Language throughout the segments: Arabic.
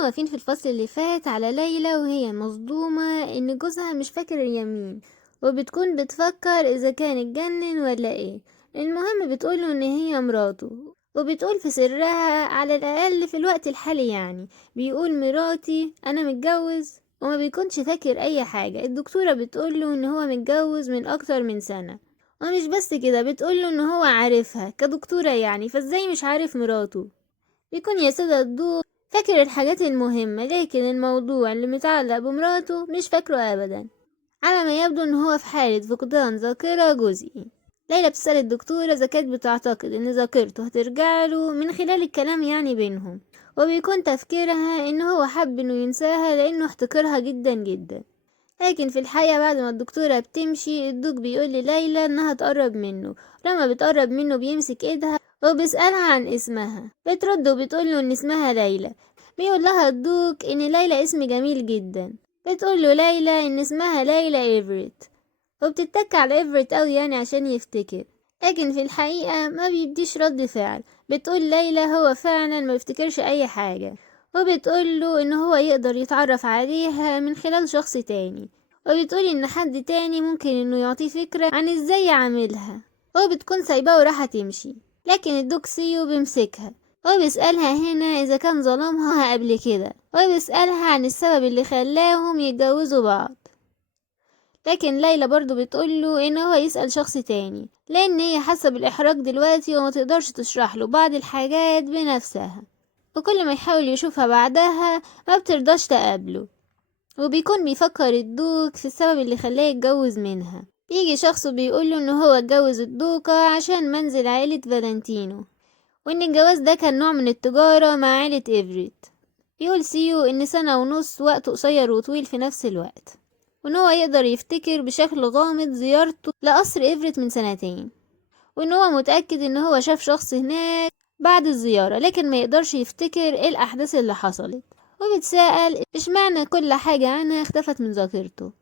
كنا واقفين في الفصل اللي فات على ليلى وهي مصدومة ان جوزها مش فاكر يمين، وبتكون بتفكر اذا كان اتجنن ولا ايه. المهم بتقوله ان هي مراته، وبتقول في سرها على الاقل في الوقت الحالي يعني بيقول مراتي انا متجوز، وما بيكونش فاكر اي حاجة. الدكتورة بتقوله ان هو متجوز من اكتر من سنة، ومش بس كده بتقوله ان هو عارفها كدكتورة يعني، فازاي مش عارف مراته؟ بيكون يا سادة الضوء فاكر الحاجات المهمة، لكن الموضوع اللي متعلق بمراته مش فاكره أبدا. على ما يبدو ان هو في حالة فقدان ذاكرة جزئي. ليلى بتسأل الدكتورة إذا كانت بتعتقد ان ذاكرته هترجع له من خلال الكلام يعني بينهم، وبيكون تفكيرها ان هو حب انه ينساها لانه احتقرها جدا جدا. لكن في الحقيقة بعد ما الدكتورة بتمشي الدوق بيقول لليلى انها تقرب منه. لما بتقرب منه بيمسك ايدها وبيسألها عن اسمها، بترد وبتقوله ان اسمها ليلى. بيقول لها الدوق ان ليلى اسم جميل جدا. بتقوله ليلى ان اسمها ليلى ايفريت، وبتتك على ايفريت قوي يعني عشان يفتكر. لكن في الحقيقة ما بيديش رد فعل. بتقول ليلى هو فعلا ما بيفتكرش اي حاجة، وبتقوله ان هو يقدر يتعرف عليها من خلال شخص تاني، وبتقول ان حد تاني ممكن انه يعطيه فكرة عن ازاي يعملها، وبتكون سايباه وراح تمشي. لكن الدوكسيو بيمسكها وبيسألها هنا اذا كان ظلمها قبل كده، وبيسألها عن السبب اللي خلاهم يتجوزوا بعض. لكن ليلى برضو بتقوله ان هو يسأل شخص تاني، لان هي حاسة بالاحراج دلوقتي وما تقدرش تشرح له بعض الحاجات بنفسها، وكل ما يحاول يشوفها بعدها ما بترضاش تقابله. وبيكون بيفكر الدوق في السبب اللي خلاه يتجوز منها. بيجي شخص بيقوله ان هو اتجوز الدوقة عشان منزل عائلة فالنتينو، وان الجواز ده كان نوع من التجارة مع عائلة إيفريت. بيقول سيو ان سنة ونص وقت قصير وطويل في نفس الوقت، وان هو يقدر يفتكر بشكل غامض زيارته لقصر إيفريت من سنتين، وان هو متأكد ان هو شاف شخص هناك بعد الزيارة، لكن ما يقدرش يفتكر ايه الأحداث اللي حصلت. وبتسأل اشمعنى كل حاجة عنها اختفت من ذاكرته.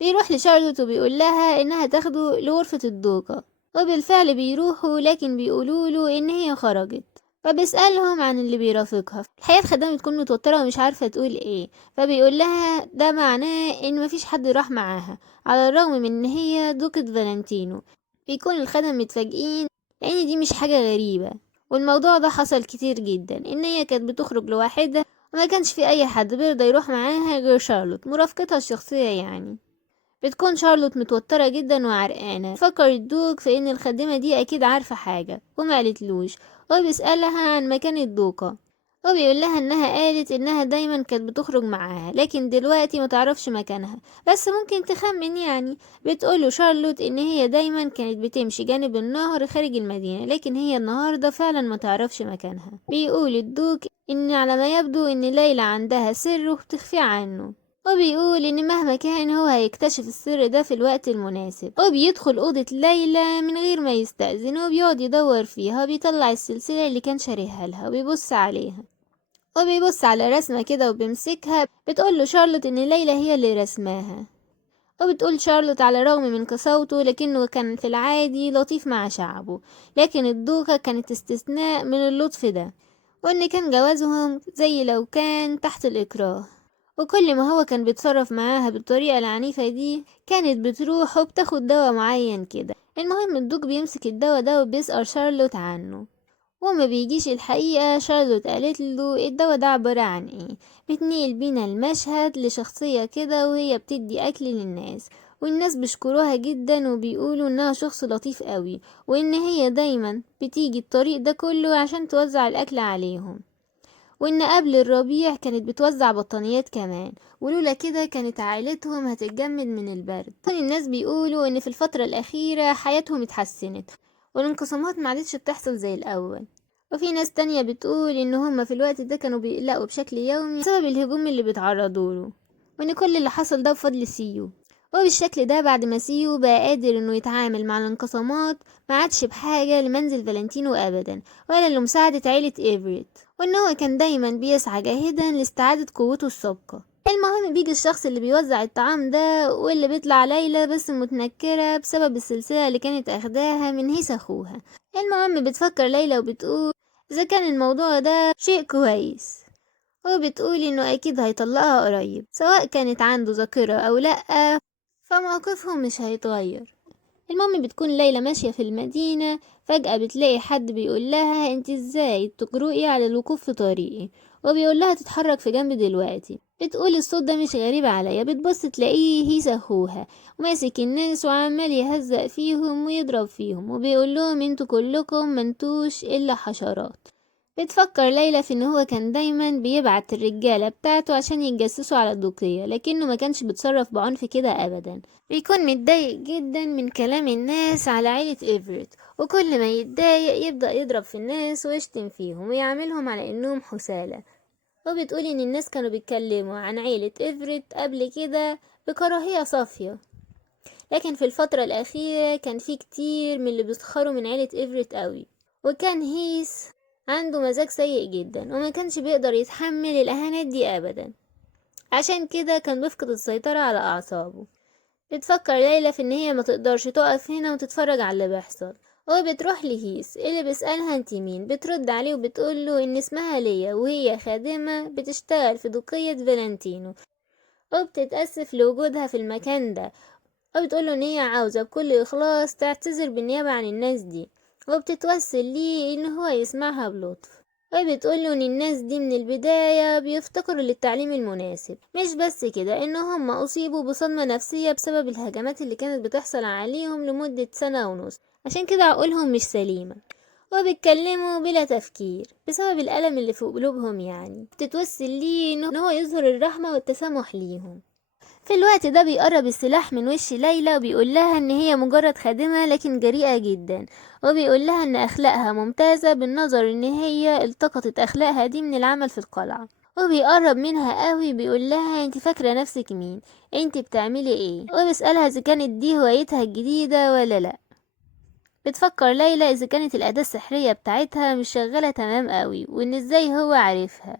بيروح لشارلوت وبيقول لها انها تاخده لغرفة الدوقة، وبالفعل بيروحوا، لكن بيقولوله ان هي خرجت. فبيسألهم عن اللي بيرافقها. الحقيقة الخدامة بتكون متوترة ومش عارفة تقول ايه، فبيقول لها ده معناه ان مفيش حد راح معاها على الرغم من ان هي دوقة فالنتينو. بيكون الخدم متفاجئين لان دي مش حاجة غريبة، والموضوع ده حصل كتير جدا، ان هي كانت بتخرج لوحدها وما كانش في اي حد بيرضى يروح معاها غير شارلوت مرافقتها الشخصية يعني. بتكون شارلوت متوترة جدا وعرقانة. فكر الدوق في ان الخادمة دي اكيد عارفة حاجة وما قالتلوش، وبيسألها عن مكان الدوقة، وبيقول لها انها قالت انها دايما كانت بتخرج معاها لكن دلوقتي ما تعرفش مكانها، بس ممكن تخمن يعني. بتقوله شارلوت ان هي دايما كانت بتمشي جانب النهر خارج المدينة، لكن هي النهاردة فعلا ما تعرفش مكانها. بيقول الدوق ان على ما يبدو ان ليلى عندها سر وبتخفيه عنه، وبيقول ان مهما كان هو هيكتشف السر ده في الوقت المناسب. وبيدخل اوضة ليلى من غير ما يستأذن وبيقعد يدور فيها، بيطلع السلسلة اللي كان شاريها لها وبيبص عليها، وبيبص على رسمة كده وبيمسكها. بتقوله شارلوت ان ليلى هي اللي رسماها، وبتقول شارلوت على الرغم من قساوته لكنه كان في العادي لطيف مع شعبه، لكن الدوكة كانت استثناء من اللطف ده، وان كان جوازهم زي لو كان تحت الإكراه. وكل ما هو كان بيتصرف معاها بالطريقة العنيفة دي كانت بتروح وبتاخد دواء معين كده. المهم الدوق بيمسك الدواء ده وبيسأل شارلوت عنه، وما بيجيش الحقيقة. شارلوت قالت له الدواء ده عبارة عن ايه. بتنقل بينا المشهد لشخصية كده وهي بتدي اكل للناس، والناس بيشكروها جدا وبيقولوا انها شخص لطيف قوي، وان هي دايما بتيجي الطريق ده كله عشان توزع الاكل عليهم، وان قبل الربيع كانت بتوزع بطانيات كمان، ولولا كده كانت عائلتهم هتتجمد من البرد. الناس بيقولوا ان في الفترة الاخيرة حياتهم اتحسنت والانقسامات معدتش بتحصل زي الاول. وفي ناس تانية بتقول ان هما في الوقت ده كانوا بيقلقوا بشكل يومي بسبب الهجوم اللي بيتعرضوا له، وان كل اللي حصل ده بفضل سيو. وبالشكل ده بعد ما سيو بقى قادر انه يتعامل مع الانقسامات ما عادش بحاجة لمنزل فالنتينو ابدا ولا لمساعدة عيلة ايفريت، وان هو كان دايما بيسعى جاهدا لاستعادة قوته السابقة. المهم بيجي الشخص اللي بيوزع الطعام ده واللي بيطلع ليلى بس متنكرة بسبب السلسلة اللي كانت اخداها من هيس اخوها. المهم بتفكر ليلى وبتقول اذا كان الموضوع ده شيء كويس، وبتقول انه اكيد هيطلقها قريب سواء كانت عنده ذاكرة او لأ، فموقفهم مش هيتغير. المهم بتكون ليلى ماشية في المدينة، فجأة بتلاقي حد بيقول لها انت ازاي تجرؤي على الوقوف في طريقي، وبيقول لها تتحرك في جنب دلوقتي. بتقول الصوت ده مش غريب عليا. بتبص تلاقيه هيس اخوها وماسك الناس وعمال يهزق فيهم ويضرب فيهم وبيقول لهم انتوا كلكم منتوش الا حشرات. بتفكر ليلى في ان هو كان دايما بيبعت الرجالة بتاعته عشان يتجسسوا على الضوكية، لكنه ما كانش بيتصرف بعنف كده ابدا. بيكون متضايق جدا من كلام الناس على عيلة إيفريت، وكل ما يتضايق يبدأ يضرب في الناس ويشتم فيهم ويعملهم على انهم حسالة. وبتقول ان الناس كانوا بيتكلموا عن عيلة إيفريت قبل كده بكراهية صافية، لكن في الفترة الأخيرة كان في كتير من اللي بيسخروا من عيلة إيفريت قوي. وكان هيس عنده مزاج سيء جدا وما كانش بيقدر يتحمل الإهانات دي أبدا، عشان كده كان بيفقد السيطرة على أعصابه. بتفكر ليلى في ان هي ما تقدرش تقف هنا وتتفرج على اللي بيحصل، وبتروح لهيس اللي بيسألها انت مين. بترد عليه وبتقوله ان اسمها ليا وهي خادمة بتشتغل في دوقية فالنتينو، وبتتأسف لوجودها في المكان ده، وبتقوله ان هي عاوزة بكل اخلاص تعتذر بالنيابة عن الناس دي، وبتتوسل ليه ان هو يسمعها بلطف. وبتقوله ان الناس دي من البداية بيفتقروا للتعليم المناسب. مش بس كده، ان هم اصيبوا بصدمة نفسية بسبب الهجمات اللي كانت بتحصل عليهم لمدة سنة ونص، عشان كده عقولهم مش سليمة وبيتكلموا بلا تفكير بسبب الألم اللي في قلوبهم. يعني بتتوسل ليه ان هو يظهر الرحمة والتسامح ليهم. في الوقت ده بيقرب السلاح من وش ليلى وبيقول لها ان هي مجرد خادمة لكن جريئة جدا، وبيقول لها ان اخلاقها ممتازة بالنظر ان هي التقطت اخلاقها دي من العمل في القلعة. وبيقرب منها قوي بيقول لها انت فاكرة نفسك مين، انت بتعملي ايه، وبيسألها اذا كانت دي هوايتها الجديدة ولا لا. بتفكر ليلى اذا كانت الاداة السحرية بتاعتها مش شغالة تمام قوي وان ازاي هو عارفها.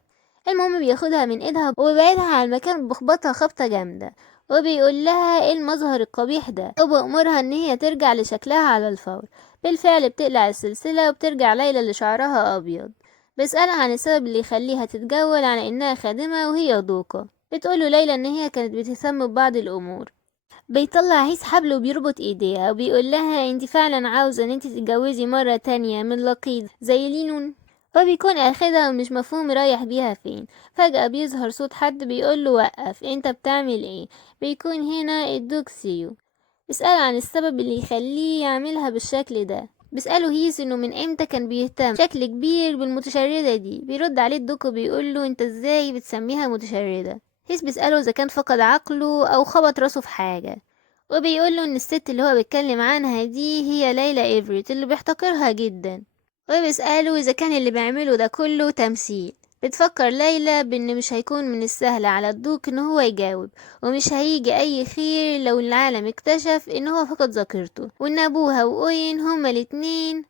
المهم بياخدها من ايدها وبيبعدها عن المكان بخبطها خبطة جامدة، وبيقول لها ايه المظهر القبيح ده، وبأمرها ان هي ترجع لشكلها على الفور. بالفعل بتقلع السلسلة وبترجع ليلى اللي شعرها ابيض. بيسألها عن السبب اللي يخليها تتجول على انها خادمة وهي دوقة. بتقوله ليلى ان هي كانت بتهتم ببعض الامور. بيطلع هيس حبل وبيربط ايديها وبيقول لها انت فعلا عاوزة ان انت تتجوزي مرة تانية من لقيط زي لينون. وبيكون اخدها ومش مفهوم رايح بيها فين. فجأة بيظهر صوت حد بيقول له وقف، انت بتعمل ايه؟ بيكون هنا الدوق سيو. بيسأل عن السبب اللي يخليه يعملها بالشكل ده. بيسأله هيس انه من امتى كان بيهتم بشكل كبير بالمتشردة دي. بيرد عليه الدوق وبيقول له انت ازاي بتسميها متشردة. هيس بيسأله اذا كان فقد عقله او خبط راسه في حاجة، وبيقوله ان الست اللي هو بيتكلم عنها دي هي ليلى إيفريت اللي بيحتقرها جدا، وبيسأله اذا كان اللي بيعمله ده كله تمثيل. بتفكر ليلى بان مش هيكون من السهل على الدوق ان هو يجاوب، ومش هيجي اي خير لو العالم اكتشف ان هو فقد ذاكرته وان ابوها واوين هما الاتنين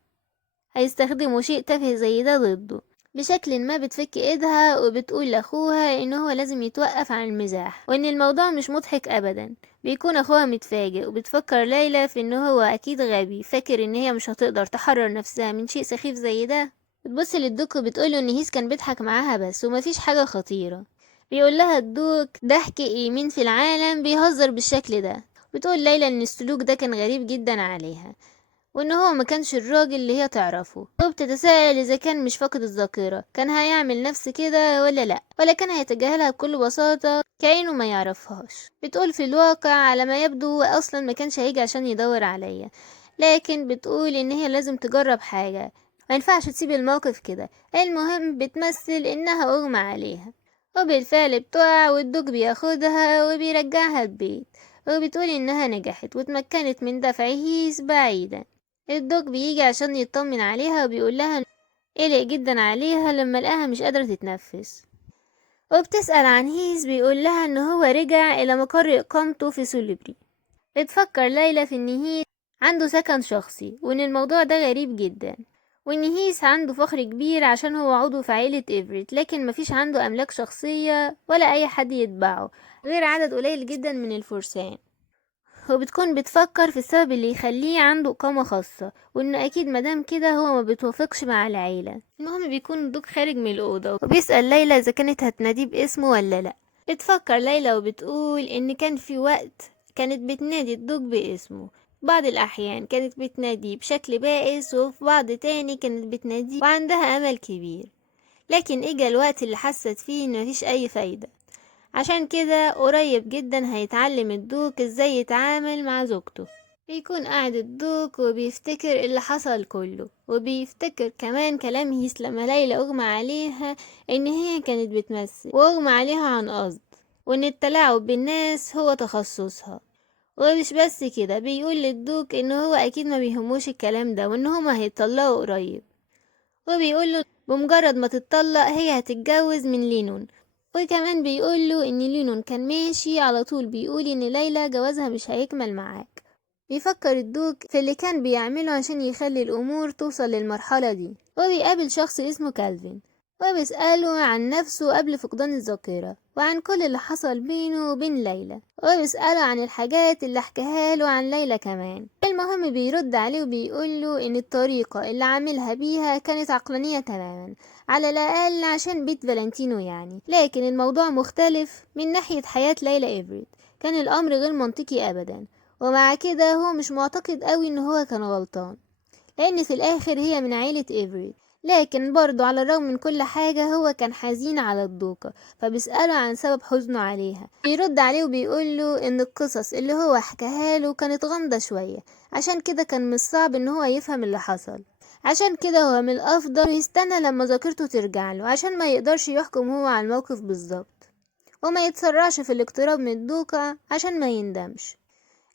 هيستخدموا شيء تافه زي ده ضده. بشكل ما بتفك ايدها وبتقول لاخوها ان هو لازم يتوقف عن المزاح وان الموضوع مش مضحك ابدا. بيكون اخوها متفاجئ، وبتفكر ليلى في ان هو اكيد غبي فاكر ان هي مش هتقدر تحرر نفسها من شيء سخيف زي ده. بتبص للدوك وبتقوله ان هيس كان بيضحك معاها بس ومفيش حاجة خطيرة. بيقول لها الدوك ضحك ايه، مين في العالم بيهزر بالشكل ده. بتقول ليلى ان السلوك ده كان غريب جدا عليها وان هو ما كانش الراجل اللي هي تعرفه، وبتتساءل اذا كان مش فاقد الذاكرة كان هيعمل نفس كده ولا لا، ولا كان هيتجاهلها بكل بساطة كأنه ما يعرفهاش. بتقول في الواقع على ما يبدو هو اصلا ما كانش هيجي عشان يدور عليا، لكن بتقول ان هي لازم تجرب حاجة، ما ينفعش تسيب الموقف كده. المهم بتمثل انها اغمى عليها، وبالفعل بتقع والدوق بياخدها وبيرجعها البيت. وبتقول انها نجحت واتمكنت من دفع هيس بعيدا. الدوق بيجي عشان يطمن عليها وبيقول لها إنه قلق جدا عليها لما لقاها مش قادرة تتنفس. وبتسأل عن هيس بيقول لها ان هو رجع الى مقر اقامته في سوليبري. بتفكر ليلى في ان هيس عنده سكن شخصي وان الموضوع ده غريب جدا، وان هيس عنده فخر كبير عشان هو عضو في عيلة إيفريت، لكن مفيش عنده املاك شخصية ولا اي حد يتبعه غير عدد قليل جدا من الفرسان. وبتكون بتفكر في السبب اللي يخليه عنده إقامة خاصة، وإنه أكيد مادام كده هو ما بيتوافقش مع العيلة. المهم بيكون الدوق خارج من الأوضة وبيسأل ليلى إذا كانت هتناديه باسمه ولا لأ. بتفكر ليلى وبتقول إن كان في وقت كانت بتنادي الدوق باسمه، بعض الأحيان كانت بتناديه بشكل بائس، وفي بعض تاني كانت بتناديه وعندها أمل كبير. لكن إجا الوقت اللي حست فيه إن مفيش أي فايدة. عشان كده قريب جدا هيتعلم الدوق ازاي يتعامل مع زوجته. بيكون قاعد الدوق وبيفتكر اللي حصل كله، وبيفتكر كمان كلام هيس لما ليلى اغمى عليها ان هي كانت بتمثل واغمى عليها عن قصد، وان التلاعب بالناس هو تخصصها. ومش بس كده، بيقول للدوق ان هو اكيد ما بيهموش الكلام ده، وان هما هيتطلقوا قريب. وبيقوله بمجرد ما تتطلق هي هتتجوز من لينون. وكمان بيقوله ان لينون كان ماشي على طول بيقول ان ليلى جوازها مش هيكمل معاك. بيفكر الدوق في اللي كان بيعمله عشان يخلي الامور توصل للمرحلة دي. وبيقابل شخص اسمه كالفين وبيسأله عن نفسه قبل فقدان الذاكرة، وعن كل اللي حصل بينه وبين ليلى، وبيسأله عن الحاجات اللي حكاها له عن ليلى كمان. المهم بيرد عليه وبيقوله ان الطريقة اللي عاملها بيها كانت عقلانية تماما، على الأقل عشان بيت فالنتينو يعني. لكن الموضوع مختلف من ناحية حياة ليلى إيفريت، كان الأمر غير منطقي أبدا. ومع كده هو مش معتقد قوي ان هو كان غلطان، لأن في الآخر هي من عيلة إيفريت. لكن برضو على الرغم من كل حاجة هو كان حزين على الدوقة، فبيسأله عن سبب حزنه عليها. بيرد عليه وبيقوله ان القصص اللي هو حكاها له كانت غامضة شوية، عشان كده كان من الصعب ان هو يفهم اللي حصل. عشان كده هو من الأفضل يستنى لما ذاكرته ترجع له، عشان ما يقدرش يحكم هو على الموقف بالظبط، وما يتسرعش في الاقتراب من الدوقة عشان ما يندمش.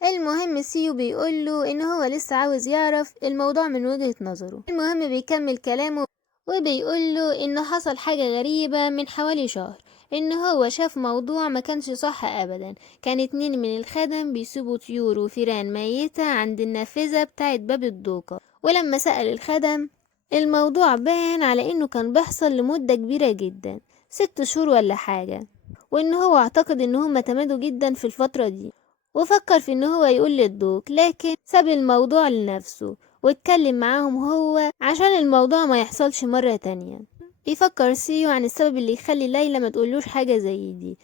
المهم سيو بيقوله ان هو لسه عاوز يعرف الموضوع من وجهة نظره. المهم بيكمل كلامه وبيقوله انه حصل حاجة غريبة من حوالي شهر، ان هو شاف موضوع ما كانش صح ابدا. كان 2 من الخدم بيسيبوا طيور وفيران ميتة عند النافذة بتاعت باب الدوقة، ولما سأل الخدم الموضوع بان على انه كان بيحصل لمدة كبيرة جدا، 6 شهور ولا حاجة، وان هو اعتقد ان هم تمادوا جدا في الفترة دي. وفكر في ان هو يقول للدوق، لكن ساب الموضوع لنفسه واتكلم معاهم هو عشان الموضوع ما يحصلش مرة تانية. بيفكر سيو عن السبب اللي يخلي ليلى ما تقولوش حاجة زي دي.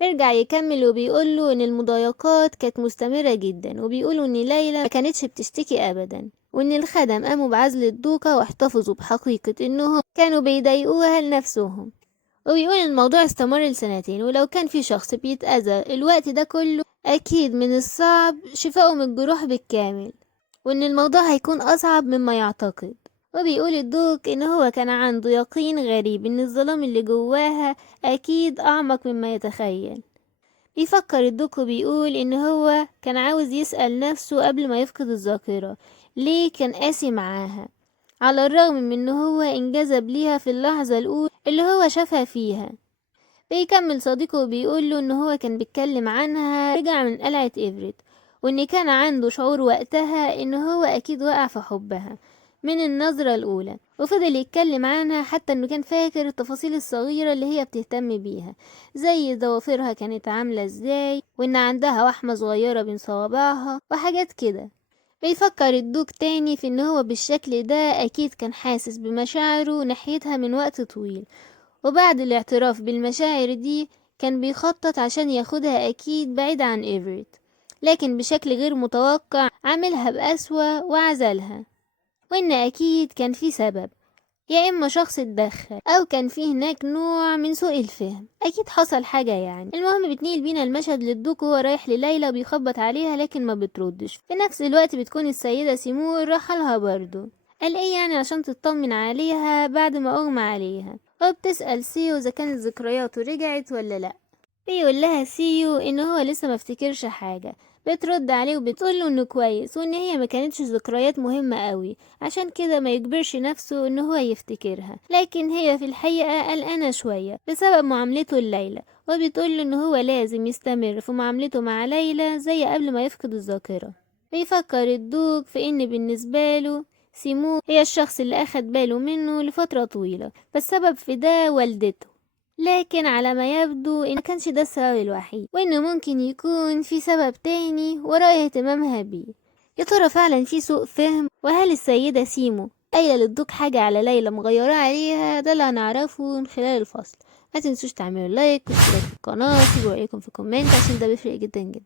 بيرجع يكمل وبيقوله ان المضايقات كانت مستمرة جدا، وبيقولوا ان ليلى ما كانتش بتشتكي ابدا، وان الخدم قاموا بعزل الدوقة واحتفظوا بحقيقة انهم كانوا بيضايقوها لنفسهم. وبيقول الموضوع استمر ل2 سنين، ولو كان في شخص بيتأذى الوقت ده كله أكيد من الصعب شفائه من الجروح بالكامل، وإن الموضوع هيكون أصعب مما يعتقد. وبيقول الدوق إن هو كان عنده يقين غريب إن الظلام اللي جواها أكيد أعمق مما يتخيل. بيفكر الدوق وبيقول إن هو كان عاوز يسأل نفسه قبل ما يفقد الذاكرة ليه كان قاسي معاها، على الرغم من إن هو انجذب ليها في اللحظة الأولى اللي هو شافها فيها. بيكمل صديقه وبيقوله ان هو كان بيتكلم عنها رجع من قلعة إيفريت، وان كان عنده شعور وقتها ان هو اكيد وقع في حبها من النظرة الاولى، وفضل يتكلم عنها حتى انه كان فاكر التفاصيل الصغيرة اللي هي بتهتم بيها، زي ضوافرها كانت عاملة ازاي، وان عندها وحمة صغيرة بين صوابعها وحاجات كده. بيفكر الدوق تاني في ان هو بالشكل ده اكيد كان حاسس بمشاعره ناحيتها من وقت طويل، وبعد الاعتراف بالمشاعر دي كان بيخطط عشان ياخدها أكيد بعيد عن إيفريت، لكن بشكل غير متوقع عملها بأسوأ وعزلها. وإن أكيد كان في سبب، يا إما شخص اتدخل أو كان في هناك نوع من سوء الفهم، أكيد حصل حاجة يعني. المهم بتنقل بينا المشهد للدوق وهو رايح لليلى وبيخبط عليها لكن ما بتردش. في نفس الوقت بتكون السيدة سيمور رحلها برضه، قال ايه يعني عشان تطمن عليها بعد ما اغمى عليها. وبتسأل سيو اذا كانت ذكرياته رجعت ولا لا. بيقول لها سيو ان هو لسه ما افتكرش حاجة. بترد عليه وبتقول له انه كويس، وان هي ما كانتش ذكريات مهمة قوي عشان كده ما يجبرش نفسه ان هو يفتكرها، لكن هي في الحقيقة قلقانة شوية بسبب معاملته لليلى، وبتقول له ان هو لازم يستمر في معاملته مع ليلى زي قبل ما يفقد الذاكرة. بيفكر الدوق في ان بالنسبة له سيمو هي الشخص اللي اخد باله منه لفترة طويلة، فالسبب في ده والدته، لكن على ما يبدو إن كانش ده السبب الوحيد، وإنه ممكن يكون في سبب تاني وراء اهتمامها بيه. يا ترى فعلا في سوء فهم؟ وهل السيدة سيمو قايلة للدوق حاجة على ليلى مغيرة عليها؟ ده اللي هنعرفه من خلال الفصل. ما تنسوش تعملوا لايك واشتراك في القناة، سيبوا رأيكم في كومنت عشان ده بيفرق جدا جدا.